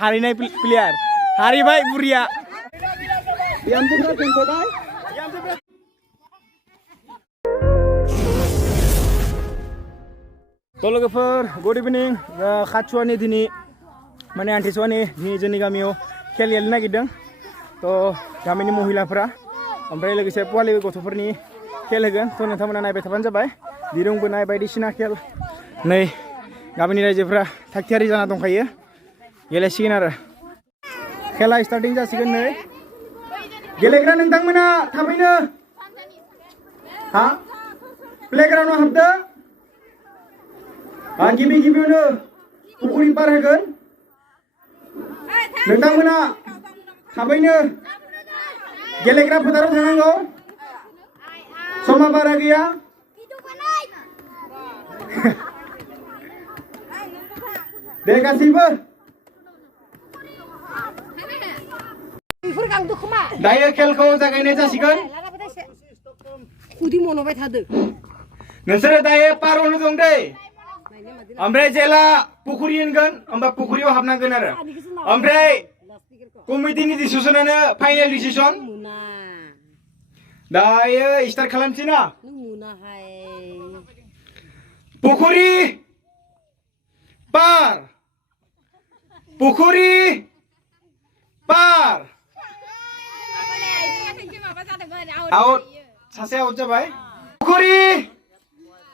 हारिनाय player हारिबाय बुरिया बिहामजोफ्रा दोनथ'बाय थ' लोगोफोर गुड इभिनिं खाथुवानि दिनै माने आमथिसुवानि दिनै जोंनि गामियाव खेल गेलेनो नागिरदों थ' गामिनि महिलाफ्रा ओमफ्राय लोगोसे पवालि गथ'फोरनि खेल होगोन थ' नोंथांमोना नायबाय थाबानो जाबाय दिरुं बोनाय बायदिसिना खेल नै गामिनि रायजोफ्रा थागथियारि जाना दंखायो गेलेसिगोन आरो खेला स्टार्टिं जासिगोन नै गेलेग्रा नोंथांमोना थाबैनो हा प्लेग्राउन्डआव हाबदो गिबि गिबियावनो पुखुरि पार होगोन नोंथांमोना थाबैनो गेलेग्रा फोथाराव थांनांगौ समा बारा गैया दे गासैबो दायो खेलखौ जागायनाय जासिगोन नोंसोरो दायो पार होनो दं दै ओमफ्राय जेला पुखुरि होनगोन होमबा पुखुरियाव हाबनांगोन आरो ओमफ्राय कमिटिनि डिसिसनानो फाइनेल डिसिसन दायो स्टार्ट खालामसै ना पुखुरि पार पुखुरि पार आउट सासे आउट जाबाय पुखुरि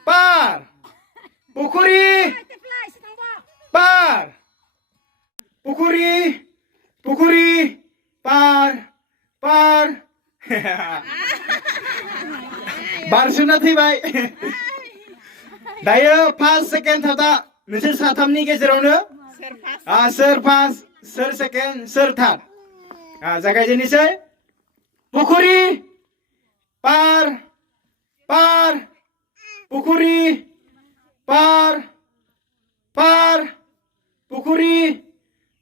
पार पुखुरि पार पुखुरि पुखुरि पार पार बारसोना थैबाय दायो फार्स्ट सेकेन्ड थार्डआ नोंसोर साथामनि गेजेरावनो सोर फार्स्ट सोर सेकेन्ड सोर थार्ड जागायजेननोसै पुखुरि पार पार पुखुरि पार पार पुखुरि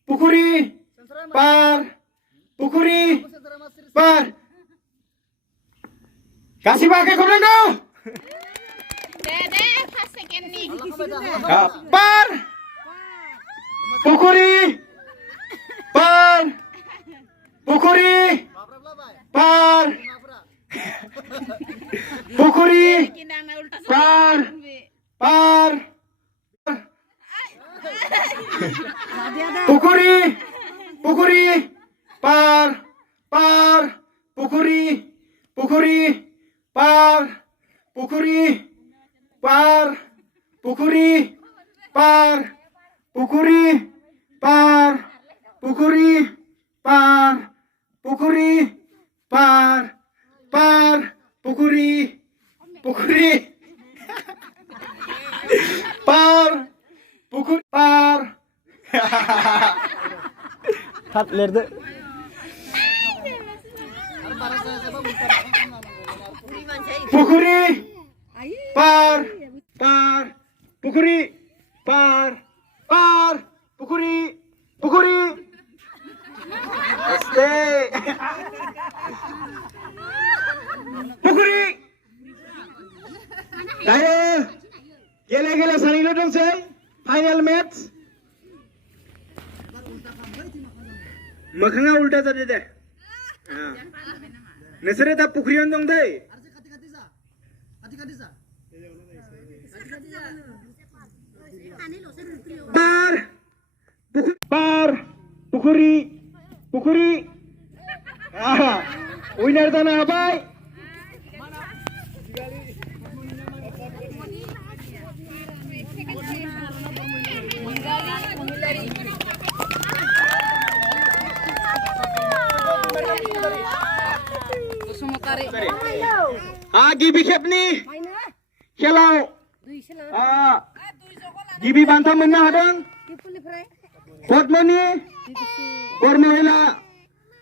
पुखुरि पार पुखुरि पार गासिबो आखाइ खबनांगौ पार पुखुरि पार पुखुरि पार पुखुरि पार पार पुखुरि पुखुरि पार पार पुखुरि पुखुरि पार पुखुरि पार पुखुरि पार पुखुरि पार पुखुरि पार पुखुरि पार पार पुखुरि पुखुरि पार पुखुरि पार थाब लिरदो पुखुरि पार पार पुखुरि पार पार पुखुरि पुखुरि पुखुरि दायो गेले गेले सानैल' दंसै फाइनाल मेच मोखाङा उल्टा जादो दे नोंसोरो दा पुखुरियावनो दं दै पार पार पुखुरि पुखुरि उइनार जानो हाबाय गिबि खेबनि खेलाव गिबि बान्था मोननो हादों पद्मनि बर महिला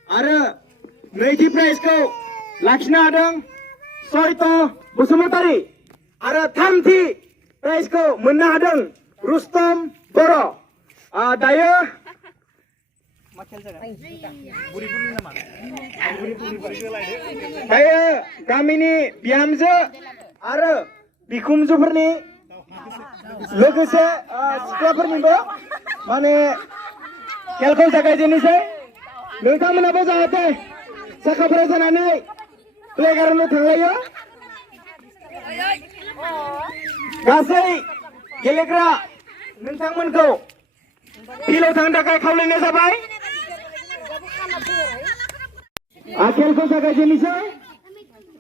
आरो नैथि प्राइजखौ लाखिनो हादों सरित बसुमतारी आरो थामथि प्राइजखौ मोननो हादों रुस्तम बर' दायो दायो गामिनि बिहामजो आरो बिखुमजोफोरनि लोगोसे सिख्लाफोरनिबो माने खेलखौ जागायजेननोसै नोंथांमोनाबो जाहाथे साखाफोराव जानानै प्लेग्राउन्डआव थांलायो गासै गेलेग्रा नोंथांमोनखौ फिल्डआव थांनो थाखाय खावलायनाय जाबाय खेलखौ जागायजेननोसै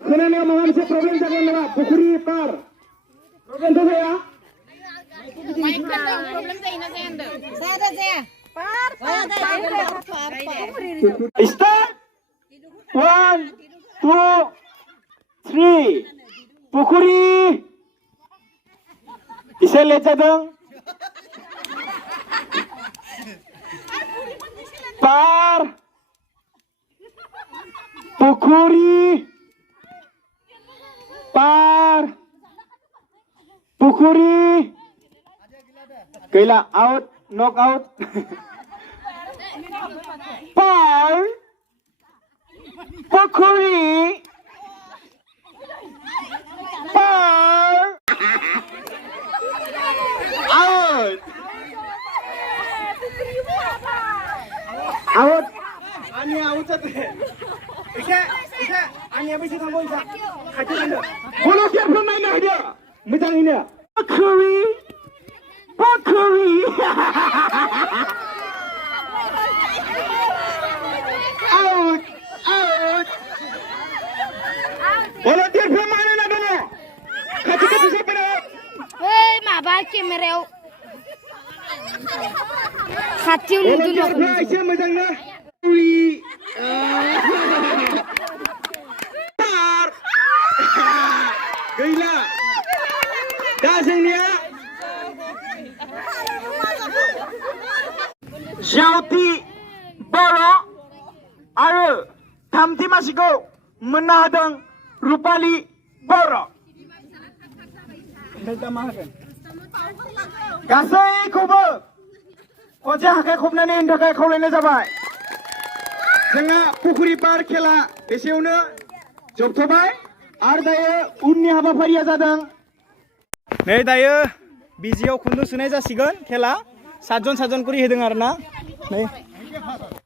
खोनानायाव माबा मोनसे प्रब्लेम जागोन नामा पुखुरि पार प्रब्लेमथ' जाया Start 1 2 3 पुखुरि एसे लेट जादों पार पुखुरि पार पुखुरि गैला आउट नक आउट पार पुखुरि पार आउट आउट आनिया आउट जादों एसे आनिया बेसे थांबाव इसा खाथियावनो भलन्टियारफोर नायनो होदो मोजाङैनो पुखुरि पुखुरि आउट आउट भलन्टियारफोर मानो ना दङ खाथि साफानो ओइ माबा केमेरायाव खाथियाव भलन्टियारफ्रा एसे मोजांनो गैला दा जोंनिया जावथि बर' आरो थामथि मासिखौ मोननो हादों रुपालि बर' गासैखौबो खनसे आखाइ खबनानै होनो थाखाय खावलायनाय जाबाय जोंहा पुखुरि पार खेला एसेयावनो जोबथ'बाय आरो दायो उननि हाबाफारिया जादों नै दायो बिजियाव खुन्दुं सुनाय जासिगोन खेला सातजन करि होदों आरो ना नै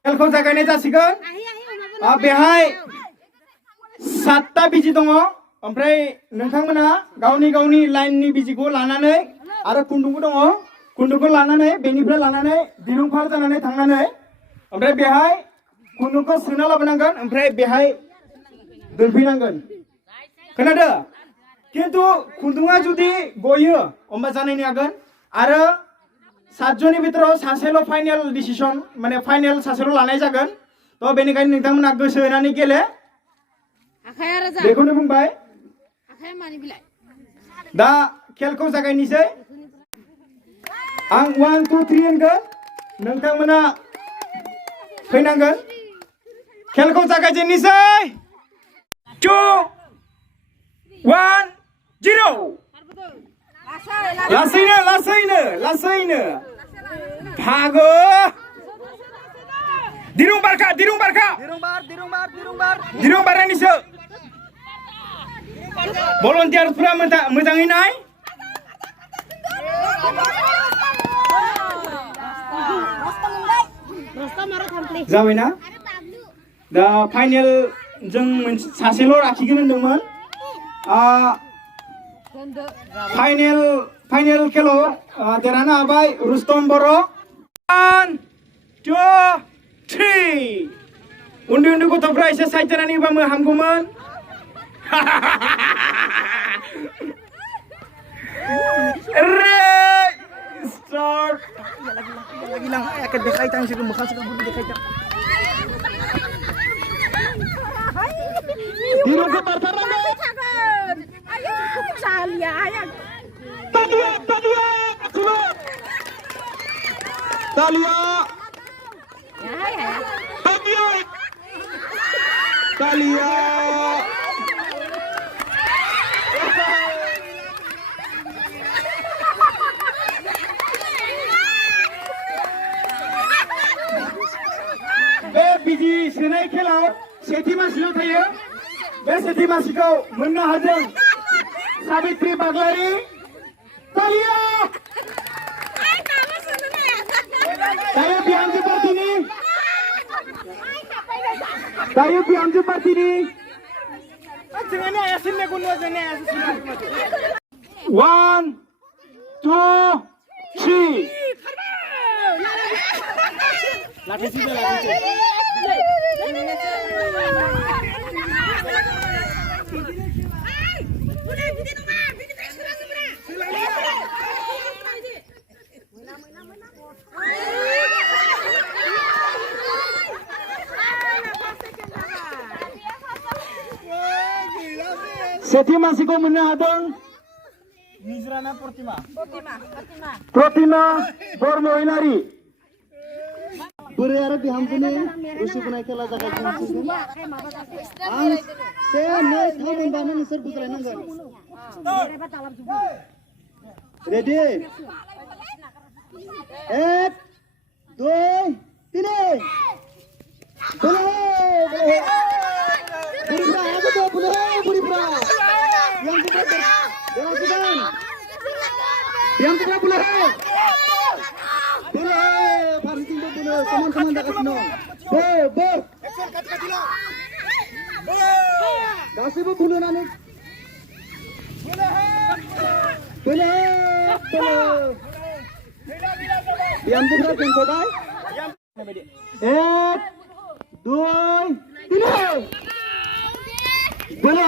खेलखौ जागायनाय जासिगोन बेहाय 7टा बिजि दङ ओमफ्राय नोंथांमोना गावनि लाइननि बिजिखौ लानानै आरो खुन्दुंबो दङ खुन्दुंखौ लानानै बेनिफ्राय लानानै दिरुं फार जानानै थांनानै ओमफ्राय बेहाय खुन्दुंखौ सोना लाबोनांगोन ओमफ्राय बेहाय दोनफैनांगोन खोनादों किन्तु खुन्दुङा जुदि गयो होमबा जानायनि आगोन आरो 7 जननि भितराव सासेल' फाइनाल डिसिजन माने फाइनाल सासेल' लानाय जागोन थ' बेनिखायनो नोंथांमोना गोसो होनानै गेले बेखौनो बुंबाय दा खेलखौ जागायनोसै आं 1 2 3 होनगोन नोंथांमोना फैनांगोन खेलखौ जागायजेननोसै 2 1 0 लासैनो भागो दिरुं बारखा दिरुं बारनानैसो भलन्टियारफोरा मोजाङै नाय जाबायना दा फाइनाल जों सासेल' लाखिगोन होनदोंमोन फाइनाल खेलाव देरहानो हाबाय रुस्तम बर' 1 2 3 उन्दै गथ'फ्रा एसे साइड जानानै होबा हामगौमोन start lagi lang akan dekaitan sih mukha sudah boleh dekaitan dirung ke tartaran ayo salia ayo Talia Talia बिजि सोनाय खेलाव सेथि मासिल' थायो बे सेथि मासिखौ मोननो हादों साबित्री बाग्लारि तालिया Tayo Bihamzu Partini. Tayo Bihamzu Partini. Jangan ayah sini aku nulis ini ayah sini. 1, 2, 3. Lagi sini lagi. Seti masih kau menadang Nizrana Protima Bormo Inari Berharap dihampuni Rusuh kenai kela jaga kunci Ang saya naik kau membangun Nisar putra nanggan Ready 1, 2, 3 Boleh Buribra, aku tuh boleh Buribra Yang kita berlakukan Yang kita boleh Paling tinggi boleh Teman-teman dah kasih nong Bo Kasih bu bunuh nani Boleh Yang kita yang kodai 1, 2, 3 Boleh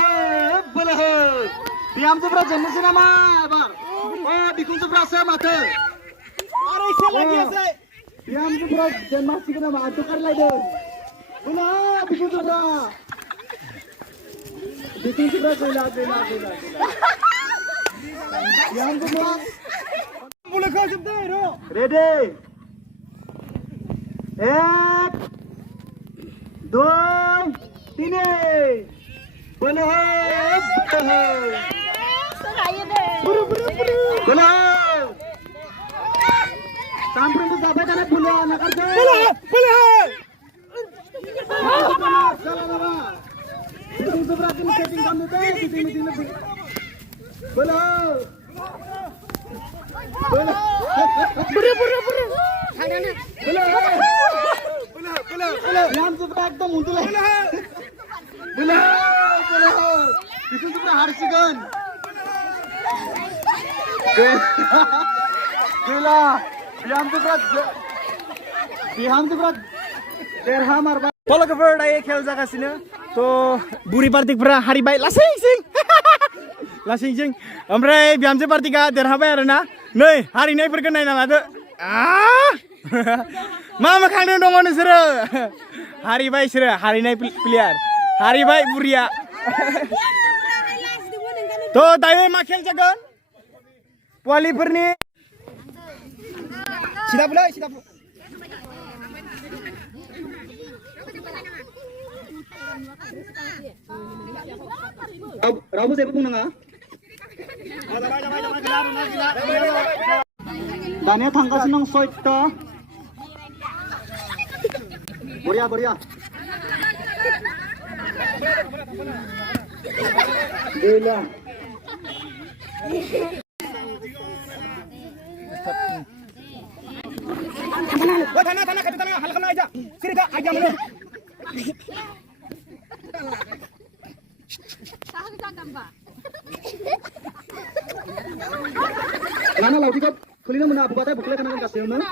Bihamzu Partini mesin nama bar oh Bihamzu Partini mata Bihamzu Partini masih kena mah tukar lagi boleh Bihamzu Partini lagi Bihamzu Partini boleh kau jemput ready 1, 2, 3 Boleh. Buru. Boleh. Sampai tu sampai tanah boleh nak kerja. Boleh. Salah. Itu berarti setting kamu tu, meeting. Boleh. Buru. Boleh. Yang tu berarti tu muncul. Boleh. Itu sudah harsikan. Gila. Bihamzu Partini derham arba. Kalau kever dah खेल जागा सिने तो बुरी party पुरा हारी बाय लासिं ओमफ्राय Bihamzu Partini का देरहाबाय आरोना नै हारिनायफोरखौ नायना लादो मा खांदों दङ नोंसोरो हारिबाय बिसोरो हारिनाय प्लेयार हारिबाय बुरिया तो दायो मा खेल जागोन पवालिफोरनि सिदा फु रावबो जेबो बुंनाङा दानिया थांगासिनो दं 6ता बरिया gila tanah hal kena aja sirika aja mana Nana lauti kau kulina mana abu bata bukle kena kasih mana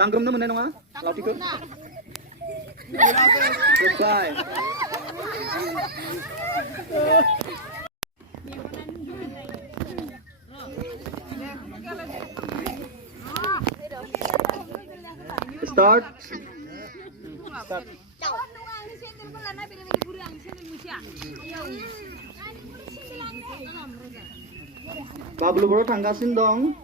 tangkrumnya mana nonga lauti kau goodbye Start. Bablu bro tanggasin dong.